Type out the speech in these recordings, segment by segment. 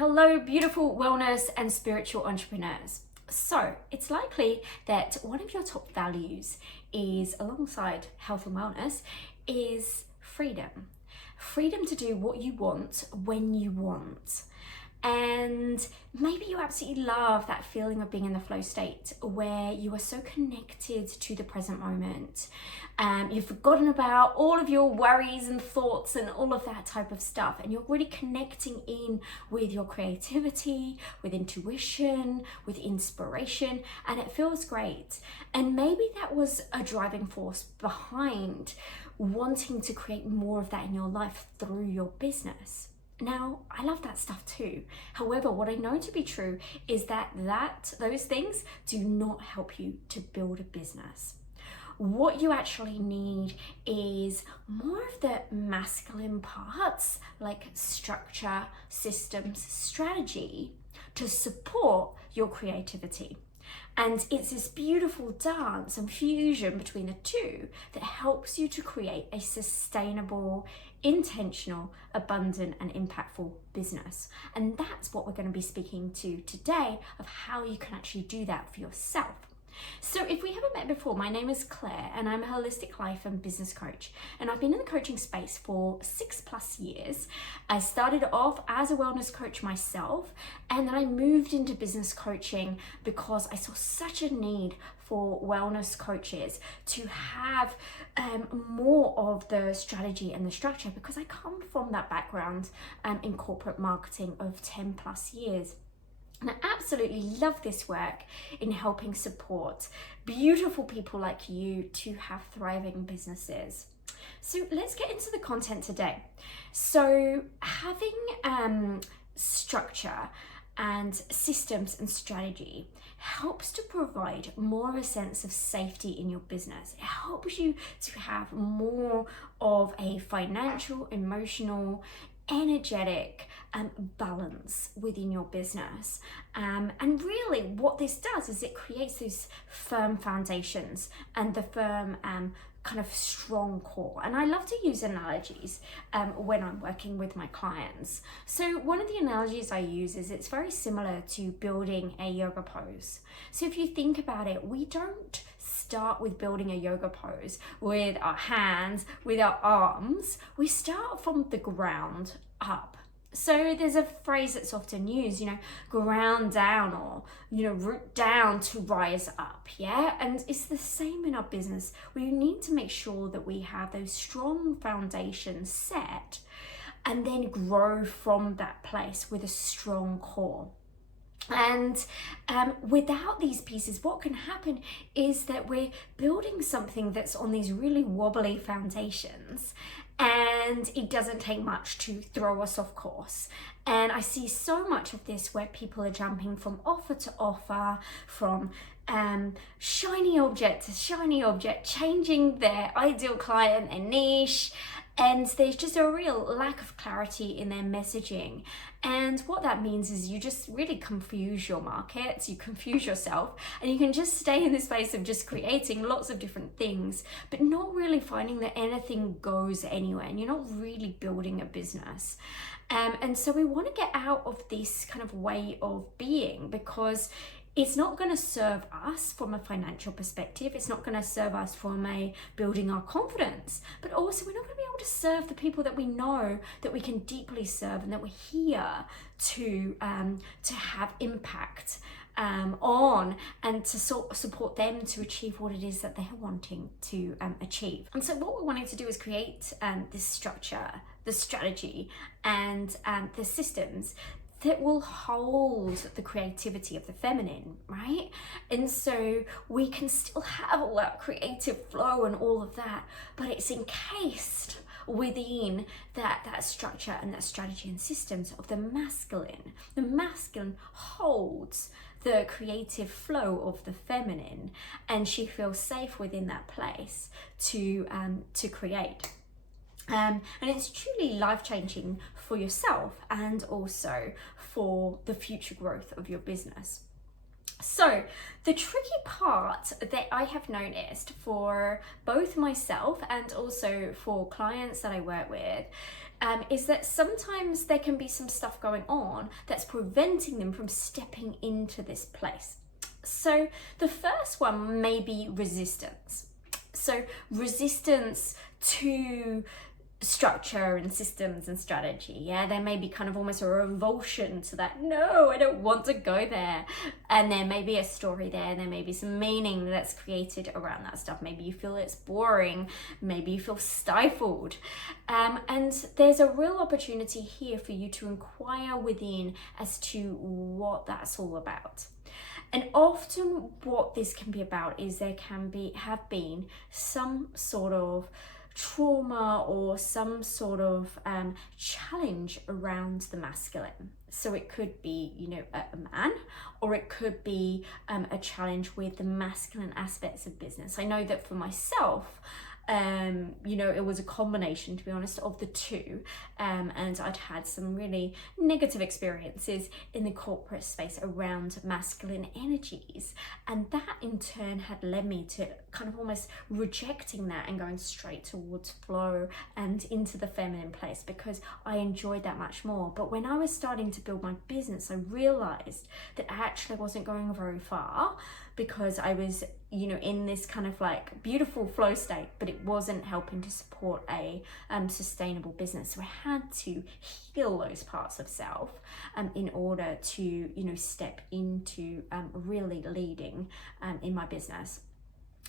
Hello, beautiful wellness and spiritual entrepreneurs. So, it's likely that one of your top values is, alongside health and wellness, is freedom. Freedom to do what you want when you want. And maybe you absolutely love that feeling of being in the flow state where you are so connected to the present moment. You've forgotten about all of your worries and thoughts and all of that type of stuff, and you're really connecting in with your creativity, with intuition, with inspiration, and it feels great. And maybe that was a driving force behind wanting to create more of that in your life through your business. Now, I love that stuff too. However, what I know to be true is that those things do not help you to build a business. What you actually need is more of the masculine parts, like structure, systems, strategy, to support your creativity. And it's this beautiful dance and fusion between the two that helps you to create a sustainable, intentional, abundant, and impactful business. And that's what we're going to be speaking to today, of how you can actually do that for yourself. So if we haven't met before, my name is Claire and I'm a holistic life and business coach, and I've been in the coaching space for 6+ years. I started off as a wellness coach myself, and then I moved into business coaching because I saw such a need for wellness coaches to have more of the strategy and the structure, because I come from that background in corporate marketing of 10+ years. And I absolutely love this work in helping support beautiful people like you to have thriving businesses. So let's get into the content today. So having structure and systems and strategy helps to provide more of a sense of safety in your business. It helps you to have more of a financial, emotional, energetic balance within your business. And really what this does is it creates these firm foundations and the firm kind of strong core. And I love to use analogies when I'm working with my clients. So one of the analogies I use is it's very similar to building a yoga pose. So if you think about it, we don't start with building a yoga pose with our hands, with our arms. We start from the ground up. So there's a phrase that's often used, ground down, or, root down to rise up, yeah? And it's the same in our business. We need to make sure that we have those strong foundations set and then grow from that place with a strong core. And without these pieces, what can happen is that we're building something that's on these really wobbly foundations, and it doesn't take much to throw us off course. And I see so much of this where people are jumping from offer to offer, from shiny object to shiny object, changing their ideal client, their niche, and there's just a real lack of clarity in their messaging. And what that means is you just really confuse your markets, you confuse yourself, and you can just stay in this space of just creating lots of different things, but not really finding that anything goes anywhere, and you're not really building a business. And so we want to get out of this kind of way of being, because it's not going to serve us from a financial perspective. It's not going to serve us from a building our confidence, but also we're not going to be able to serve the people that we know that we can deeply serve and that we're here to have impact on, and to support them to achieve what it is that they're wanting to achieve. And so what we're wanting to do is create this structure, the strategy, and the systems that will hold the creativity of the feminine, right? And so we can still have all that creative flow and all of that, but it's encased within that structure and that strategy and systems of the masculine. The masculine holds the creative flow of the feminine, and she feels safe within that place to create. And it's truly life-changing for yourself and also for the future growth of your business. So the tricky part that I have noticed for both myself and also for clients that I work with is that sometimes there can be some stuff going on that's preventing them from stepping into this place. So the first one may be resistance. So resistance to structure and systems and strategy. Yeah, there may be kind of almost a revulsion to that. No, I don't want to go there. And there may be a story there, and there may be some meaning that's created around that stuff. Maybe you feel it's boring, maybe you feel stifled. And there's a real opportunity here for you to inquire within as to what that's all about. And often what this can be about is there have been some sort of trauma or some sort of challenge around the masculine. So it could be, a man, or it could be a challenge with the masculine aspects of business. I know that for myself, it was a combination, to be honest, of the two. And I'd had some really negative experiences in the corporate space around masculine energies. And that in turn had led me to kind of almost rejecting that and going straight towards flow and into the feminine place, because I enjoyed that much more. But when I was starting to build my business, I realized that actually I wasn't going very far, because I was in this kind of like beautiful flow state, but it wasn't helping to support a sustainable business. So I had to heal those parts of self in order to step into really leading in my business.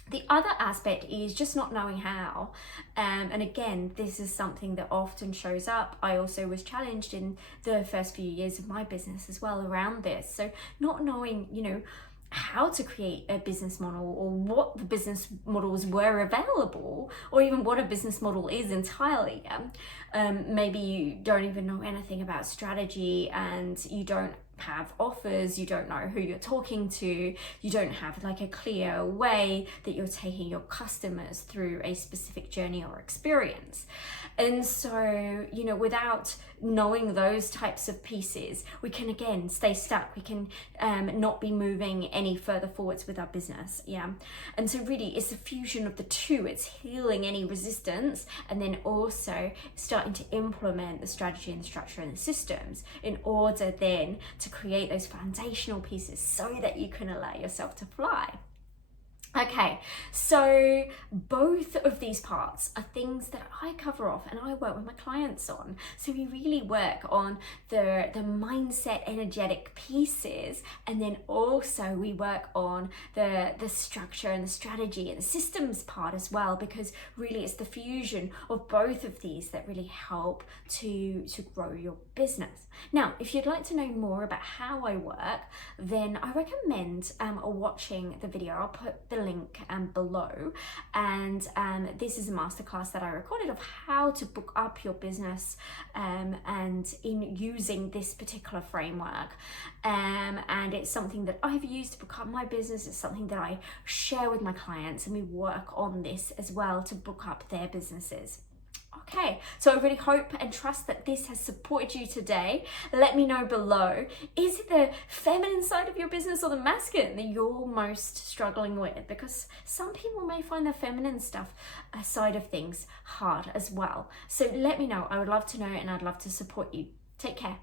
The other aspect is just not knowing how. And again, this is something that often shows up. I also was challenged in the first few years of my business as well around this. So not knowing, how to create a business model, or what the business models were available, or even what a business model is entirely. Maybe you don't even know anything about strategy, and you don't have offers, you don't know who you're talking to, you don't have like a clear way that you're taking your customers through a specific journey or experience. And so, without knowing those types of pieces, we can again stay stuck. We can not be moving any further forwards with our business. Yeah. And so really it's a fusion of the two. It's healing any resistance, and then also starting to implement the strategy and the structure and the systems in order then to create those foundational pieces so that you can allow yourself to fly. Okay, so both of these parts are things that I cover off and I work with my clients on. So we really work on the mindset, energetic pieces, and then also we work on the structure and the strategy and the systems part as well, because really it's the fusion of both of these that really help to grow your business. Now, if you'd like to know more about how I work, then I recommend watching the video. I'll put the link below, and this is a masterclass that I recorded of how to book up your business and in using this particular framework, and it's something that I've used to book up my business. It's something that I share with my clients, and we work on this as well to book up their businesses. Okay, so I really hope and trust that this has supported you today. Let me know below, is it the feminine side of your business or the masculine that you're most struggling with? Because some people may find the feminine stuff side of things hard as well. So let me know. I would love to know, and I'd love to support you. Take care.